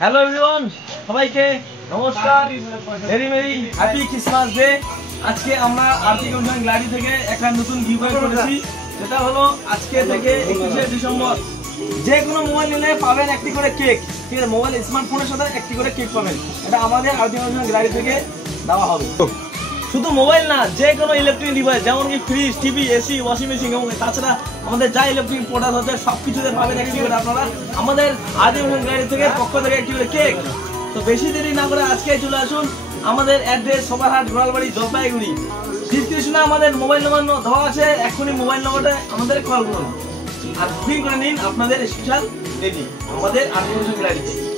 Hello everyone, সবাইকে নমস্কার। Very very happy Christmas day. আজকে আমরা আর্থিক অনুষ্ঠান গ্লাডি থেকে একটা নতুন গিভঅ্যাওয়ে করেছি, যেটা হলো আজকে থেকে 21শে ডিসেম্বর যে কোনো মোবাইল নিলে পাবেন একটি করে কেক। ঠিক আছে, মোবাইল স্মার্টফোনের সাথে একটি করে কেক পাবেন। এটা আমাদের আর্থিক অনুষ্ঠান গ্লাডি থেকে দেওয়া হবে। শুধু মোবাইল না, যে কোনো ইলেকট্রনিক ডিভাইস যেমন কি fridge, TV, AC, washing machine এবং তাছাড়া আমাদের যা ইলেকট্রিক প্রোডাক্ট হচ্ছে সব কিছুতে পাবেন একটি করে আপনারা আমাদের আর্থিক অনুষ্ঠান গ্লাডি থেকে পক্ষ থেকে একটি করে কেক। তো বেশি দেরি না করে আজকে চলে আসুন। আমাদের অ্যাড্রেস সবারহাট, গোড়ালবাড়ি, জলপাইগুড়ি। ডিসক্রিপশনে আমাদের মোবাইল নম্বর দেওয়া আছে, এখনই মোবাইল নম্বরে আমাদের কল করুন আর বুকিং করে নিন আপনাদের স্পেশাল রেডি আমাদের আর্থিক অনুষ্ঠান গ্লাডিতে।